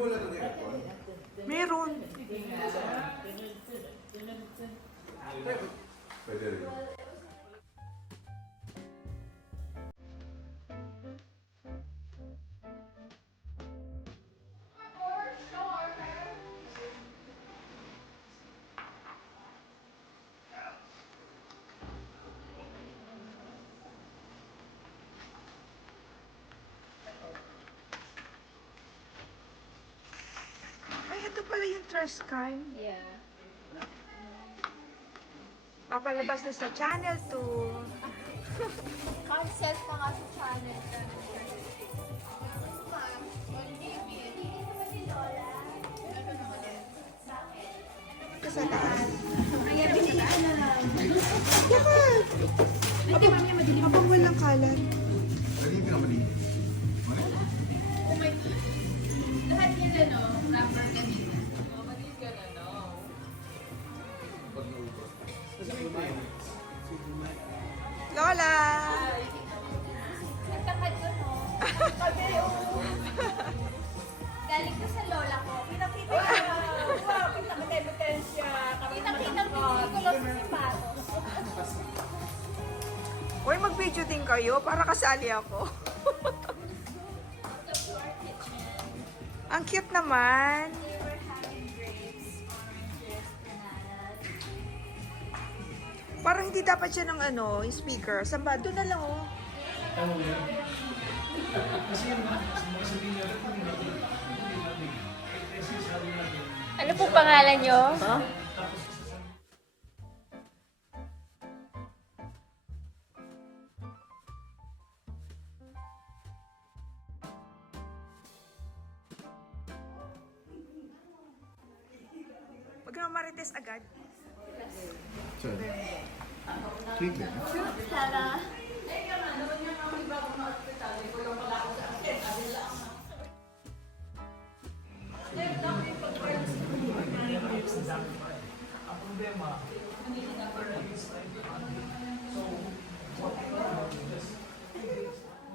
wala ng aircon? Meron. Pwede rin. Ay, ito pala yung trash can. Yeah. Papalabas na sa channel 2. Concept pa nga sa channel. Ito sa taas. Kaya binili ko na lang. Bakit? Abang walang kalat. Lagi yung pinamaliit. Lahat yan ano, number kanina. Maliit ka na, no? Pag naubos. Lola! Nagtakad ko, no? Sabi, galing ko sa lola ko. Pinakita ko. Wow, pinakita ko lang sa sipatos. Uy, mag-video din kayo para kasali ako. Ang cute naman. They were having grapes, oranges, bananas. Parang hindi dapat siya ng ano, yung speaker. Samba, doon na lang oh. Ano po pangalan nyo? Huwag na marites agad. Saan? Cake din. Sana.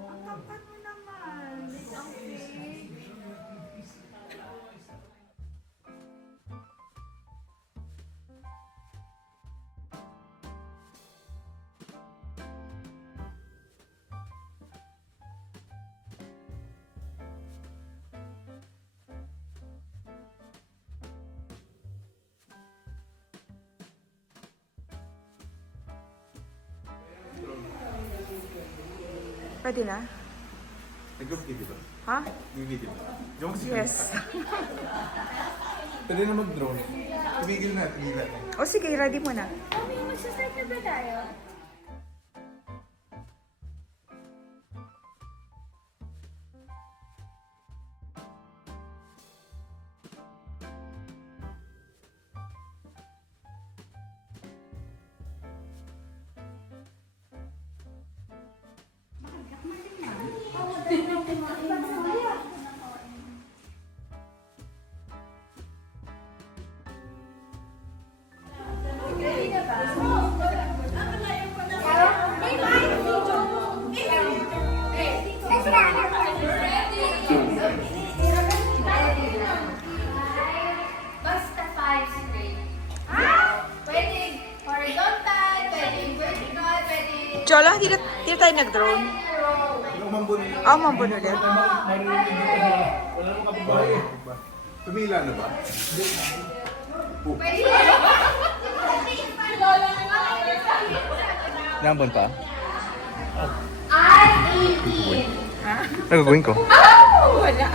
Ang tapat mo naman. Ang fake. Pwede na? Nag-video ba? Ha? Nag-video ba? Diyan kasi Yes. Pwede na mag-drone. Tumigil na, tumigil na. O sige, ready mo na. Mami, magsasart na ba tayo? Ready na ba? Basta 5 straight. Pwede horizontal, pwede vertical, pwede Chola, hindi tayo nag-drone. Yung mambun. Ah, mambun ulit. Tumila na ba? pwede. Nambun pa? I-18. Nagagawin ko. Wala.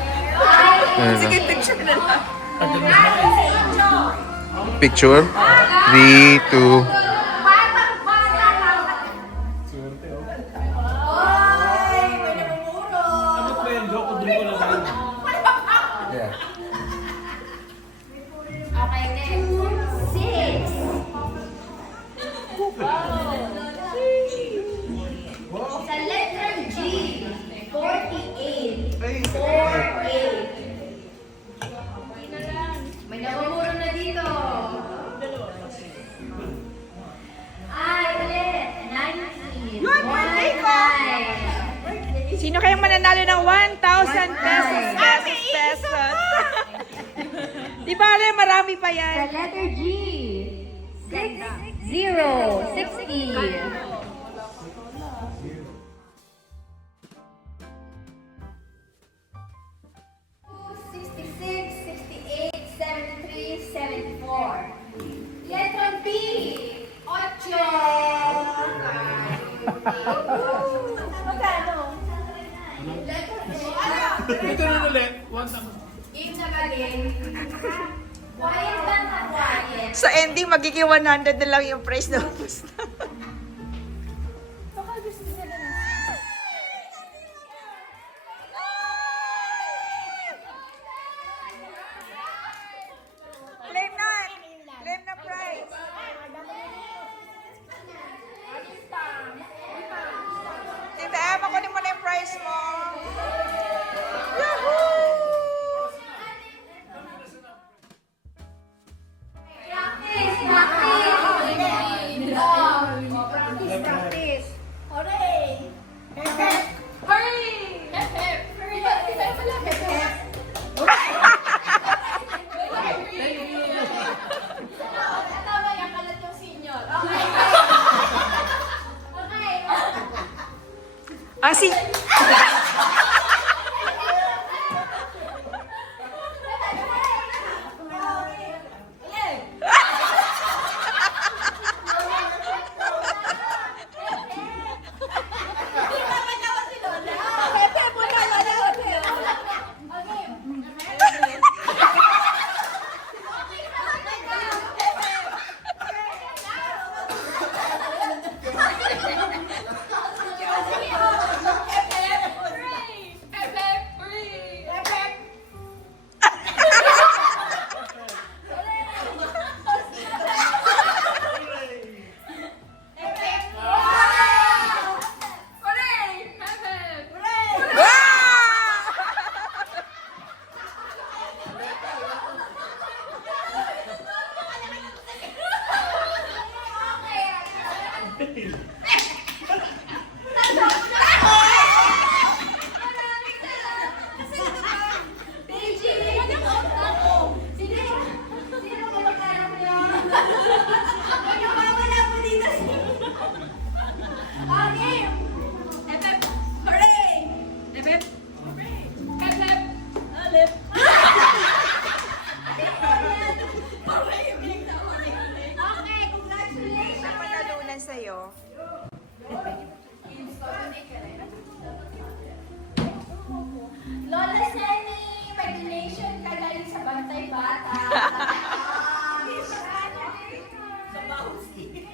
Sige, picture na lang. Picture? 3, 2. Batang-bata lang. Oy, may namumuro. Yeah. Okay, next. 6. Sa letter G, 48. Ay, 48. May namumuro na dito. Ay, ulit. 19. Yun, birthday ko. 19. Sino kayang mananalo ng 1,000 pesos? Pesos! Di bale, marami pa yan. The letter G. 60. 74. Letra B. 8. Magkano? Letra B. Ito na ulit. 1,000. Game na ba game? Quiet lang na quiet. Sa ending, magiging 100 na lang yung price na ubus na. Baka gusto nila na. Claim na! Claim na price! Tita Emma, kunin mo na yung price mo. Practice, practice. Hooray! Hooray! Hooray! Tama yung kalat yung senior. Okay. Okay. Ah, si... Sa'yo. Lola Seni, may donation ka galing sa Bantay Bata. Sa Bausi.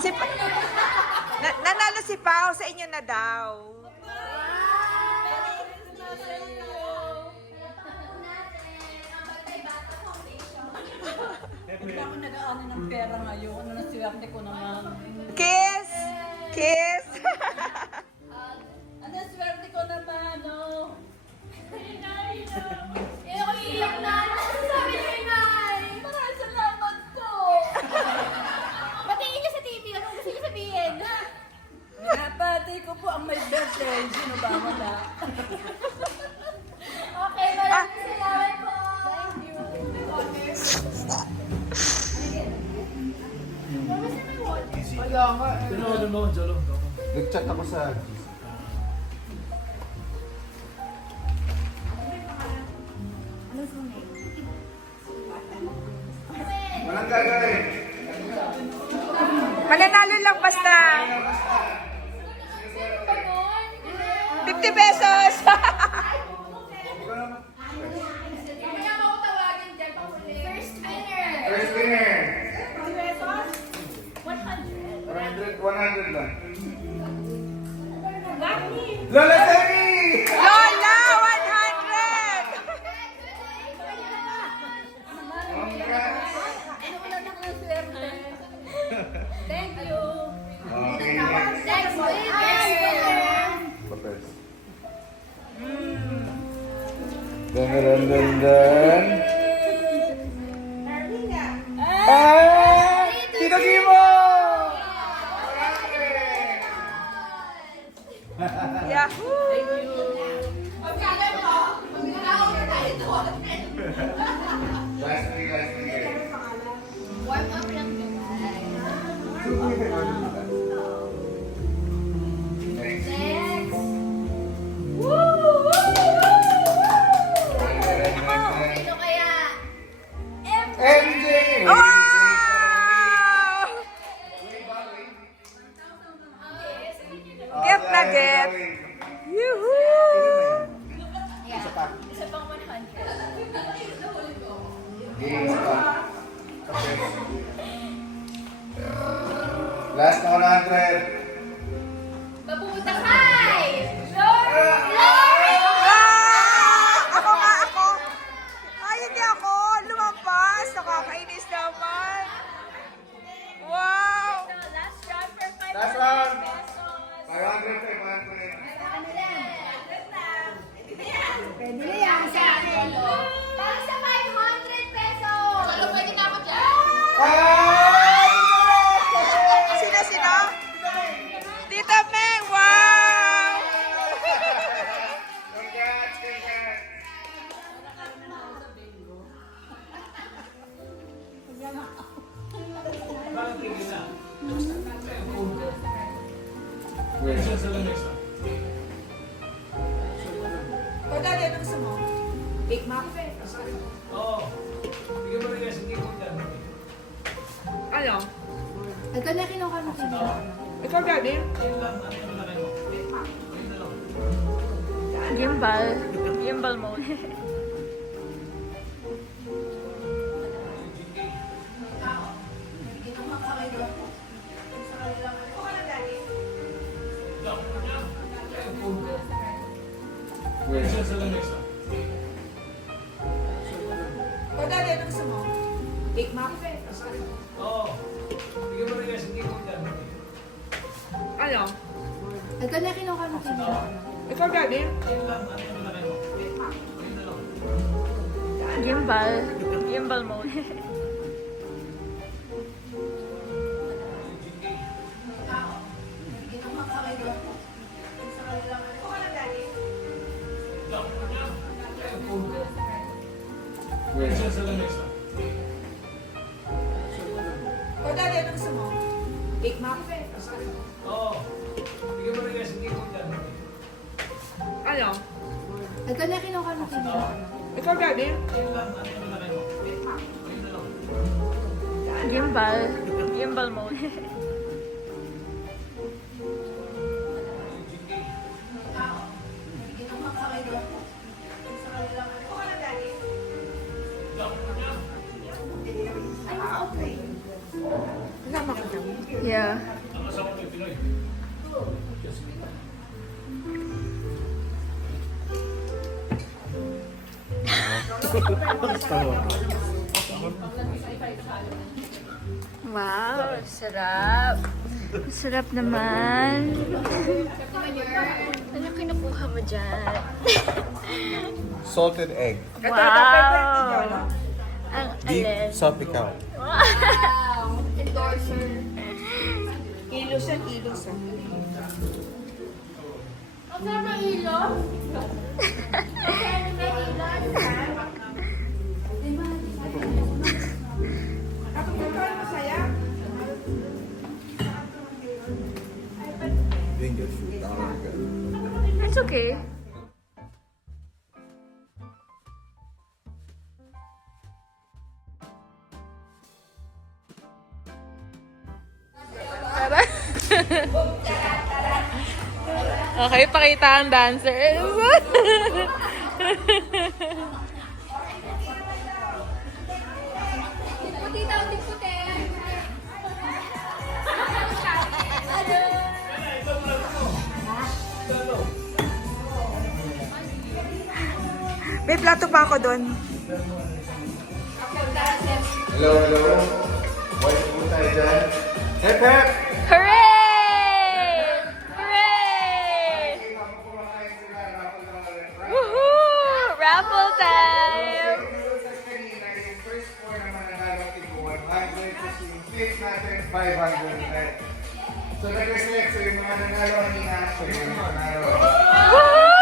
Si nanalo si Pao, sa inyo na daw. Hindi ako nag-aano ng pera ngayon. Ano na swerte ko naman. Kiss! Kiss! Ano swerte ko naman, no? Eh, ako iiyak na. Ano sabi niyo, Inay? Maraming salamat po. Batiin niyo sa TV. Ano gusto niyo sabihin? Napatay ko po ang may birthday. Sino ba wala? Okay, maraming salamat po. Thank you. Kaya nga. Tinodo mo, Jolo. Nag-chat ako sa walang gagawin. Mananalo lang basta. 50 pesos! Mamaya mo ako tawagin dyan. Pahuli. First winner. First winner. 100. 100 lang. Gani. Lola Seni! Lola, 100! Ano wala na ko ng swerte? Thank you. Okay, Next winner. Papers. Dan. Ah! Tito Gimo! Yahoo! Magkano po? Magkano po? Next. Next. Sino kaya? MJ! Wow! Get na get. Yuhuu! Isa pa. Isa pang 100. Games pa. Okay. Last na 100. Mapupunta kay! Ako nga, ako. Ay, hindi ako. Lumampas. Nakakainis naman. Wow! Last round for 500 Last round. pesos. 500 pa, 500. Pwede na yan sa akin. Para sa 500 pesos! Ano pwede na ako dyan? Sino? Tita Meng! Wow! Congrats, congrats. Bakit tigil na? Wait. Isa sa lamesa. O dali, ano gusto mo? Big Mac? Oo. Bigyan mo rin kasi hindi ko dyan. Ano? Ito na kinuha mo kanina. Ikaw, Daddy? Ayun lang, ano yung malaki mo? Ayun na lang. Gimbal. Gimbal mode. Wait. Isa sa lamesa. O dali, ano gusto mo? Big Mac? Oo. Bigyan mo rin kasi hindi ko dyan. Ano? Ito na kinuha mo kanina. Ikaw, Daddy? Ayun lang, ano yung malaki mo? Ayun na lang. Gimbal. Gimbal mode. Wait. Isa sa lamesa. O dali, ano gusto mo? Big Mac? Oo. Bigyan mo rin kasi hindi ko dyan. Ano? Ito na kinuha mo kanina. Ikaw, Daddy? Ayun lang, ano yung malaki mo? Ayun na lang. Gimbal. Gimbal mode. Kasama ko dyan. Yeah. Ang asawa ko yung Pinoy. Wow, sarap. Sarap naman. Ano kinukuha mo dyan? Salted egg. Wow. Ang Beef alin. salpicao. Wow! Endorser. Kilos yan, kilos. Ang sarap ng ilo. Finger food. It's okay. Okay, pakita ang dancers. Puti daw, di puti. May plato pa ako doon. Hello, hello. Voice po tayo dyan. Hep, hep! Hooray! Hooray! Woohoo! Raffle time! Yung first four naman nanalo ito 100 kasi yung clip natin 500. So nag-reflect so yung mga nanalo kanina so yung mga nanalo. Woohoo!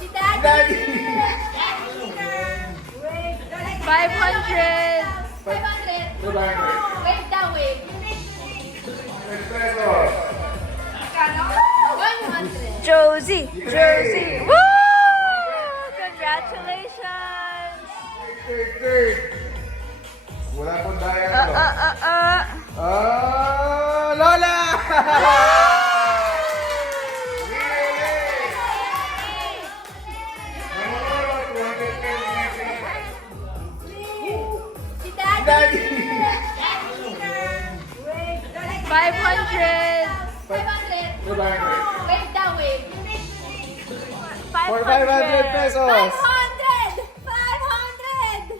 Si Daddy. Daddy! 500 500. 200. Wave down, wave. 100 pesos. 100. Josie! Josie! Woo! Congratulations! Third. Wala pong daya ito. Lola! Si Daddy. Daddy! 500! 500. 200. Wave down, wave. For 500 pesos. 500. 500.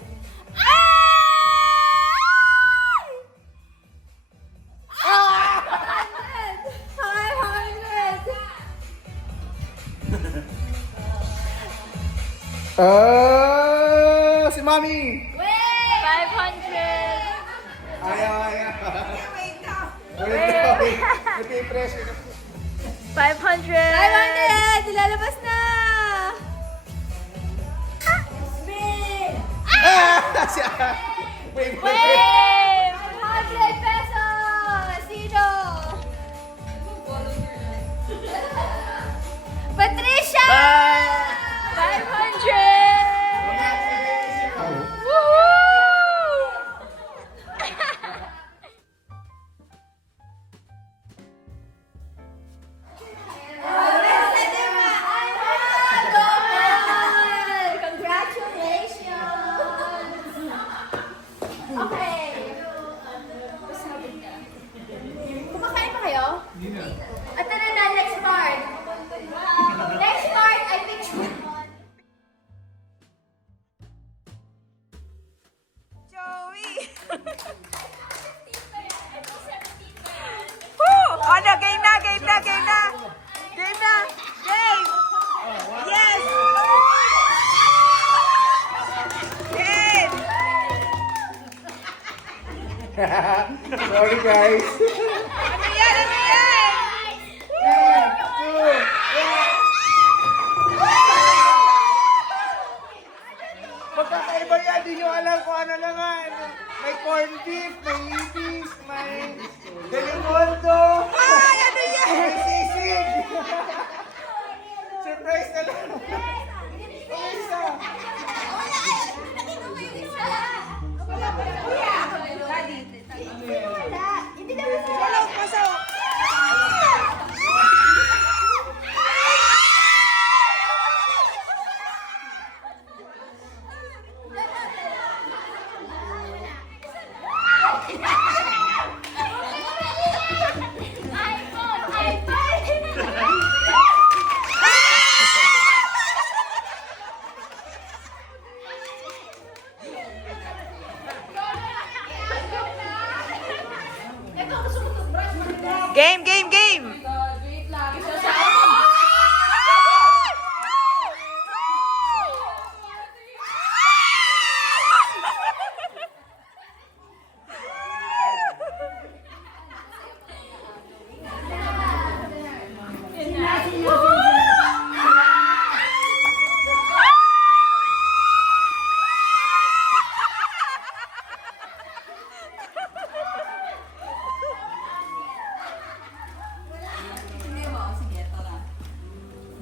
Si Mami! 500! Ayaw. Wait. Ito yung pressure. 500! 500! Ilalabas na! Wait. 100 pesos! Sino? Patricia! 500! Okay. Kumakain pa kayo? At ano na, next part. Next part, I picture. Joey! Woo! Ano, game na! Game! Yes! Game! Sorry guys. Ano yan? Magkakaiba yan, di nyo alam kung ano naman. May corned beef, may ibis, may delimondo. Ay, ano yan? May sisig. Surprise na lang. Isa. Hindi naman sila. Pasok!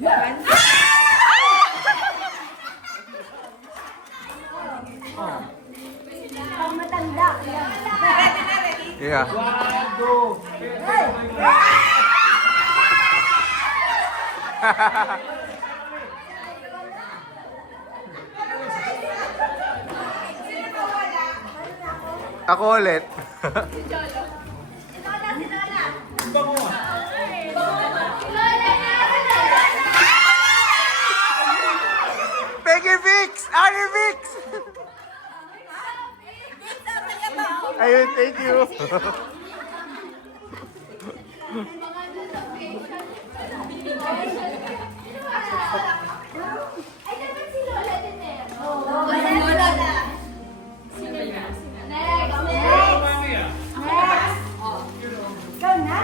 Game! Pang matanda. Yeah. Ako ulit. Peggy Vix! Ari Vix! Ayun, thank you. Ay, dapat si Lola din eh. Oo, Lola. Sino na? Next. Ikaw na?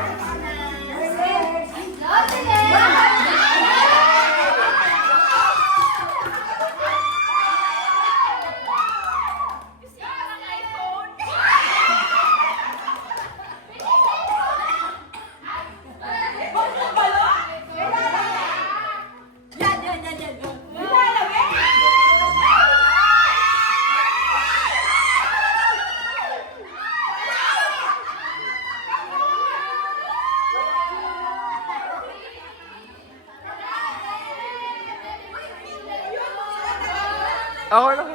Ako lang.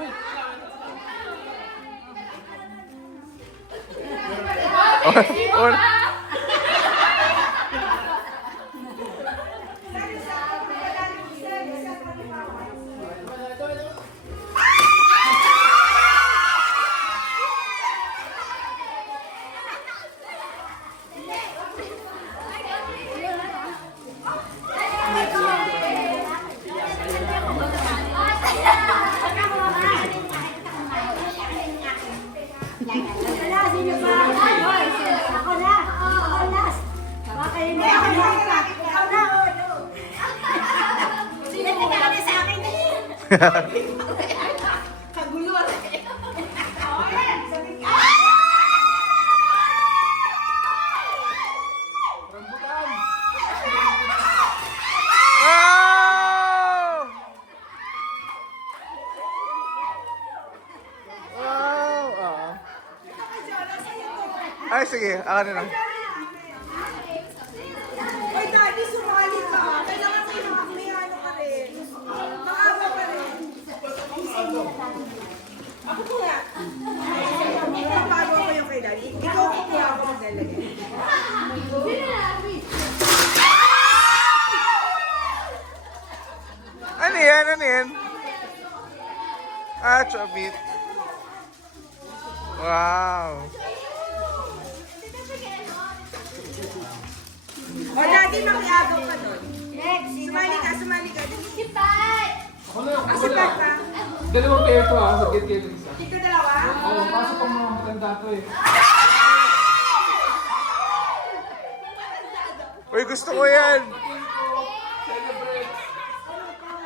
Wow! Wow! Ay, sige. Ako na lang. Ay, Daddy, sumali ka. Kailangan may ano ka rin. Maawa ka rin. Ako po nga. Bago ko yung kay Daddy. Ikaw po nga ako maglalagay. Ano yan? Ano yan? Ah, chobit. Wow. O, Daddy, makiagaw ka doon. Next, Sumali ka, sumali ka. Sipay! Ako na, ako Kasi na. ba't ka? Dalawang pair to ah, sa get isa. Dito dalawa? Oo, pasok ang mga matanda to eh. Uy, gusto ko yan. Celebrate.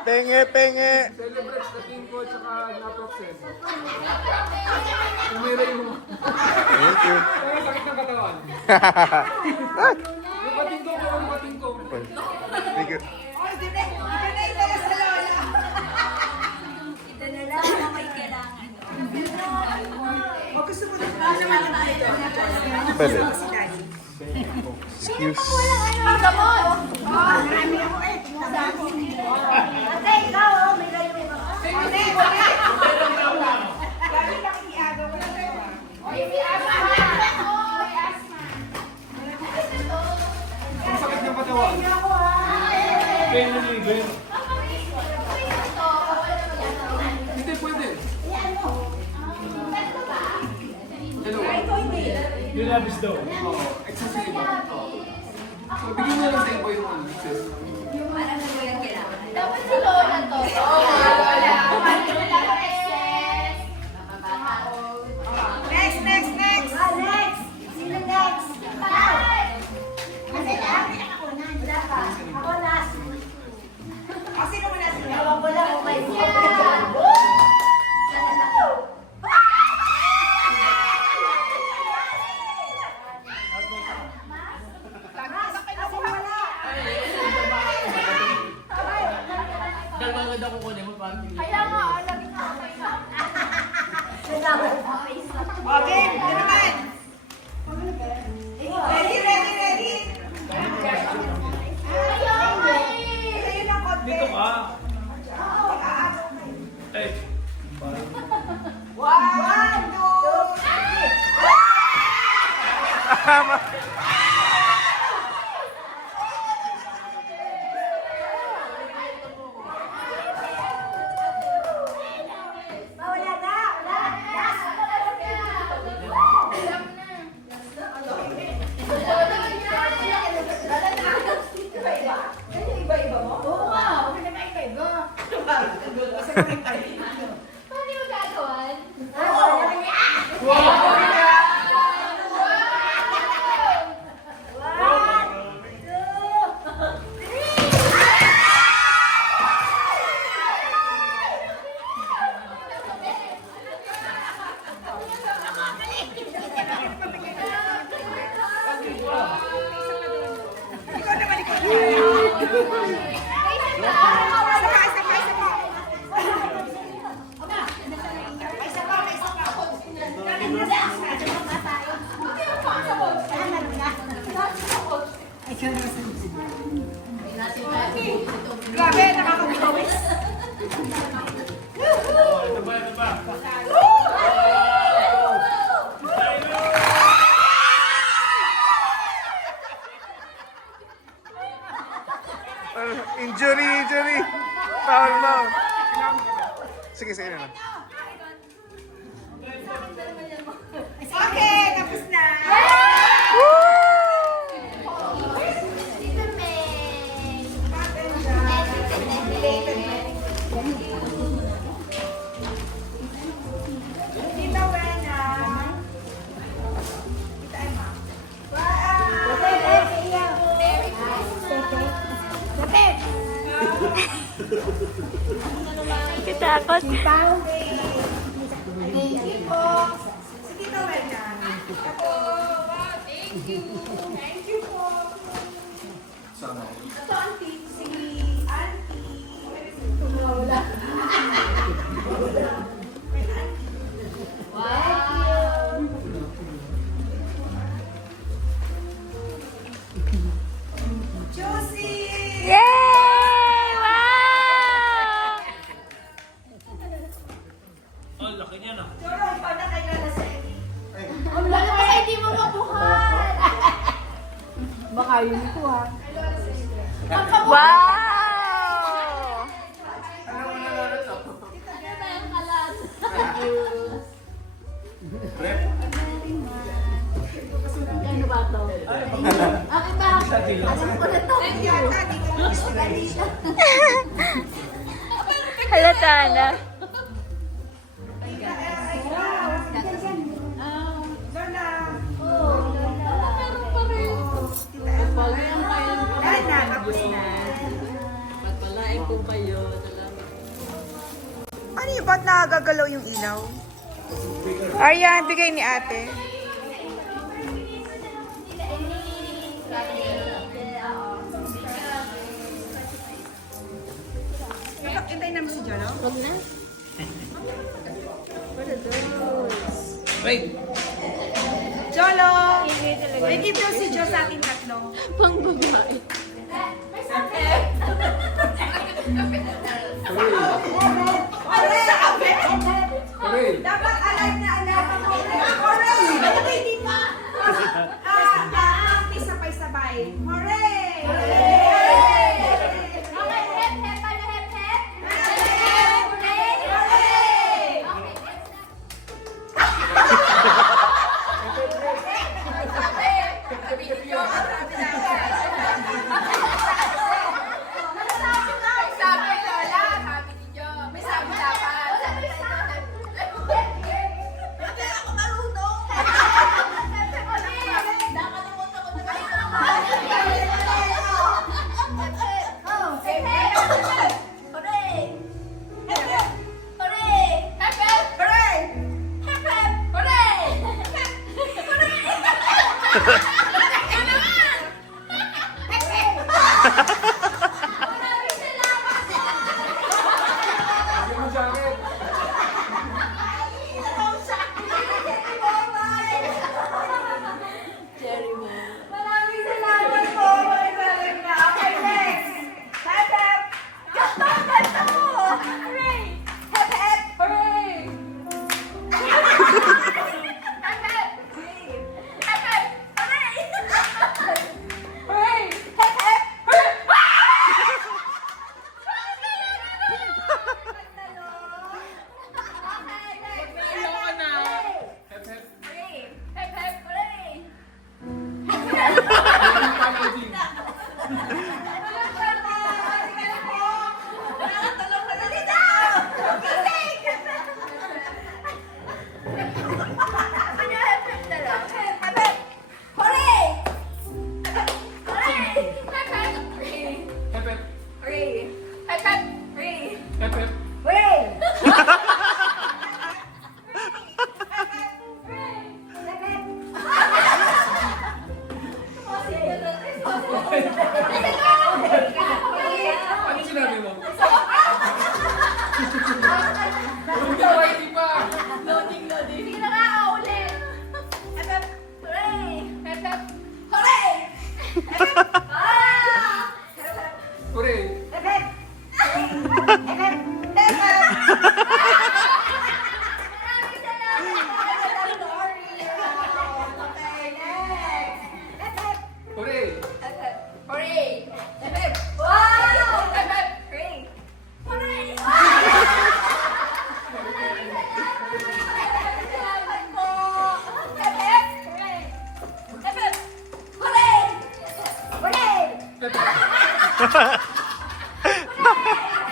Penge, penge. Celebrate sa team ko tsaka naproksen. Umira yung mga. Thank you. Pero sakit ng katawan. Yung bating ko, yung bating ko. Thank you. Oy, di na itala sa lola. Ito na lang na may kailangan. O, gusto mo din ba naman ang tayo? Pwede. Si Daddy. Excuse. Ang gamot! Marami ako eh. Ate, ikaw oh, may gayo iba ka. Daddy, makiagaw ka na tayo. Oy, may asma! Oy, asma! Ang sakit ng katawan. Ako ah! Pain relieving. Hindi pwede. Dalawa. Yung labis daw. Oo. Excessive ba? Oo. So, bigyan mo lang sa iba yung ano, excess. Dapat si Lola to. Lola. Wala excess. Next, next, next. Next! Sino next? Sipay! Kasi ako na. Wala pa. Ako last. O, sino mo na sila? Ewan ko lang kung may Dalawang ako kunin mo parang Kaya nga, alam nga. O, game, ito naman. Ready, ready, ready. Ayun ang konti. dito ka. Eh, One, two, Wala na, wala. Last. Iba-iba mo? Oo nga, huwag na iba-iba. Paano yung gagawin? Ikaw naman, ikaw naman. Saka, saka, saka. Grabe, nakakapawis. Sige, sige na. Okay, tapos na. Tita May. Tita Wena. Tita Emma. Katakot. Thank you po. Si Tita Wena. Thank you. Thank you po. Sana. Ito, auntie. Si auntie. Josie! Yay! Wow! Jorong, paano kayo na sa inyo? Ang lalo kasi hindi mo mabuhat. Wow! Ano mo nalala to? Ano ba yung kalat? Rep? Ano ba to? Akin ba? Alam ko na to. Halata na. Lola. Meron pa rin. Ay na, tapos na. Ano yun? Ba't nakagagalaw yung ilaw? Aryan, bigay ni ate. Intay naman si Jolo. Huwag na. Wait! Jolo! May gift daw si Jo sa ating tatlo. Pang babae. Ano sabi? Hooray! Dapat alam na alam mo. Hooray! Hindi pa. Practice sabay-sabay. Hooray! Okay, hep, hep. Ano hep, hep? Hooray! Hooray! Sabi Lola, sabi ni Jo. May sabi dapat. Hindi ako marunong. Nakalimutan ko na Hooray! Hooray! Hep, hep. Hooray! Hep, hep! Hooray! Maraming salamat! Hindi mo jacket! Maraming salamat po. Maraming salamat na. Okay, next. Hep, hep. Ganda mo! Hooray! Hep, hep! Hooray! Hep, hep! Hep, hep! Hooray!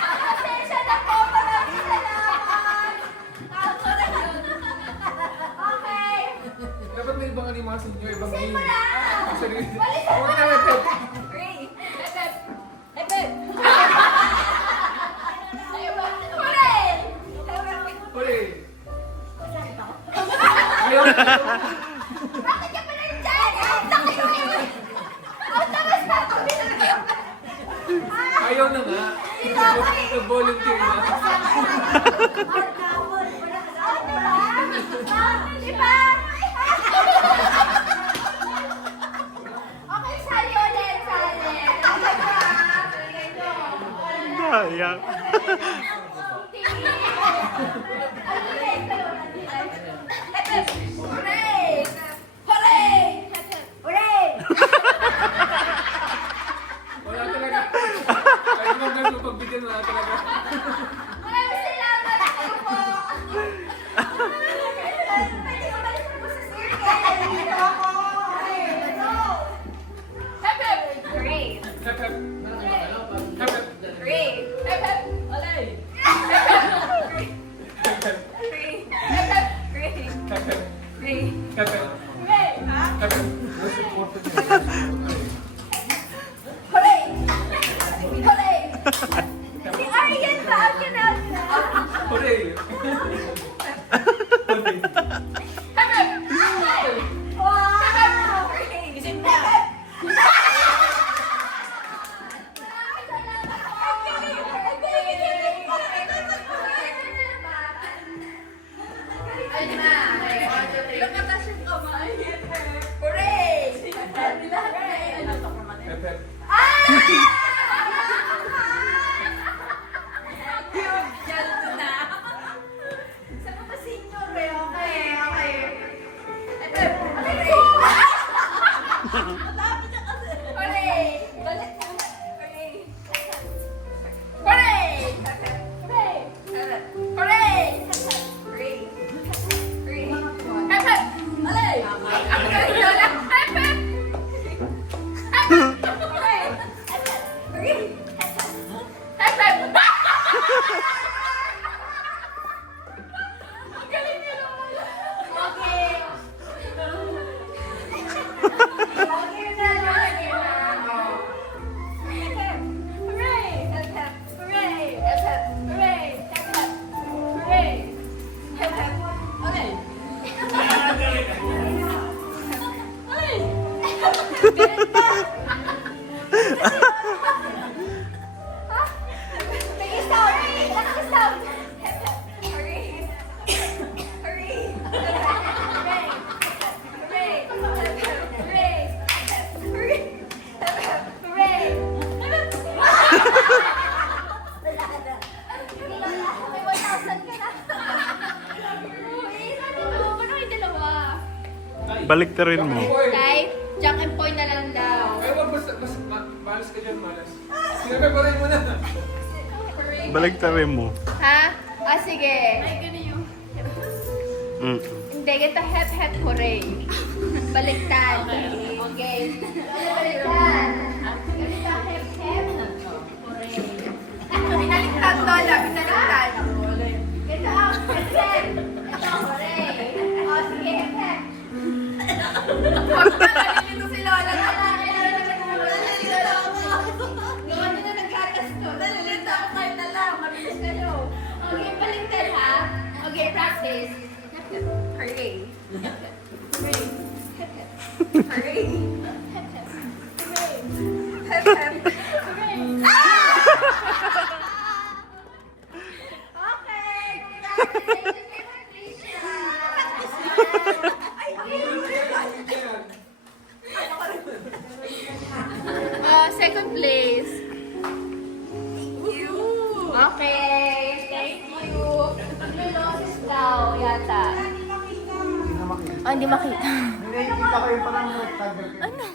Pasensya na po, maraming salamat. Okay. Dapat may ibang animation nyo, ibang game. Simula. Actually, Balikan mo huwag na. na ito. Three. Hooray! Huli. Ayaw na ito. Bakit ka pa nandyan? Ang tamas na ako. Ayaw na nga. Nag-volunteer na. Diba? Okay, sali ulit, sali. Daya. Hooray! Hooray! Hooray! Wala talaga. Kahit mo ganun pagbigyan, wala talaga. Maraming salamat po. Pwede ko balik na po sa circle. Dito ako. Okay, let's go. Hep, hep. Hooray. Hep, hep. Hep, hep. Hooray. Hep, hep. Olay. Hep, hep. Hooray. Hep, hep. Hooray. Hep, hep. Hooray. Hep, hep. Hooray. Hep, hep. Hooray. Ha? Hep, hep. Hooray. Hooray. Si Arian ba ang ginagawa? Huli. Hep, hep. Wow. Hep, hep. Gising na. Hep, hep. Balik rin mo. Tay, Jack and Poy na lang daw. Ay, wag malas ka dyan, malas. Sinabi pa rin mo na. Balik rin mo. Ha? Ah, sige. Mm. Hindi, ganito hep hep hooray. Baliktad. Okay. Baliktad. Ganito hep hep hooray. Binaliktad, Lola. Binaliktad. Ganito ang hep hep. Ito, hooray. O, sige, hep hep. Huwag na nalilito si Lola. Gawa nyo na nagkatas to. Nalilito ako kayo na lang. Mabilis kayo. Okay, baliktad ha. Okay, practice. Hooray. Hooray. Hooray. Hooray. Okay. Second place. Okay, thank you. Luloses daw yata. Oh, hindi makita. Hindi, kita ko yung parang rectangle. Ano?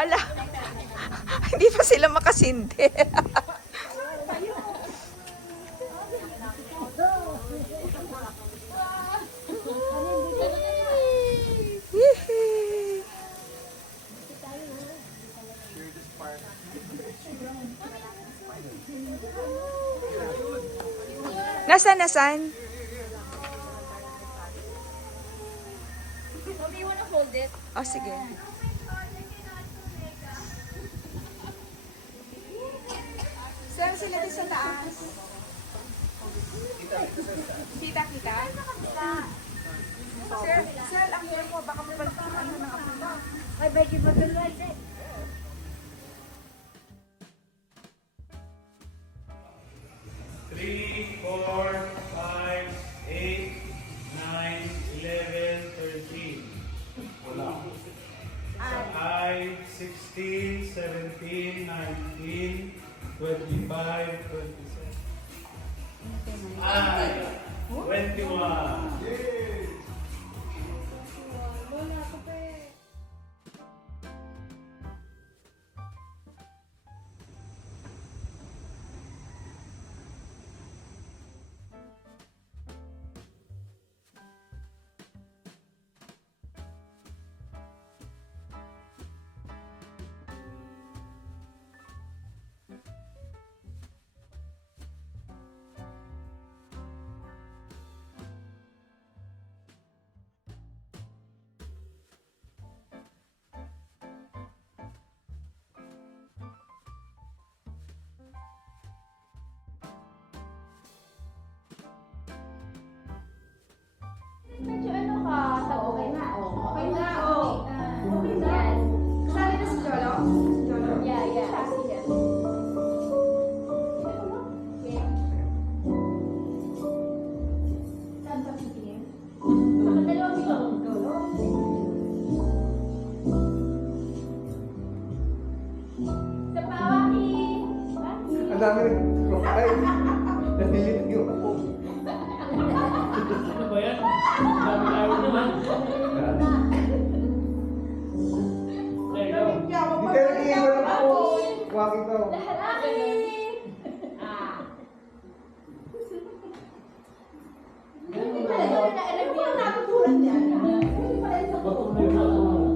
Ala, hindi pa sila makasindi. Nasaan? Do you wanna hold it? Oh, sige. Saan sila din sa taas? Kita, kita? Sir, ang hair mo, baka mapalitan ano ng apo mo. Ay, Becky, matulad eh. 3, 4, 5, 8, 9, 11, 13. I, 16, 17, 19, 25, 26. I, 21. Medyo ano ka, okay na. Okay na, Okay na. Yan. Kasali na si Jolo? Jolo? Yeah. Yes. Okay. Saan ba titingin? Baka dalawang bilong dulo. Sa pawaki. Ang dami rin. Ay, nalilit yung ako. Ano ba yan? Dami araw naman. There you go. Hindi tayo nag-iiwan ako. Wakit daw. Lahat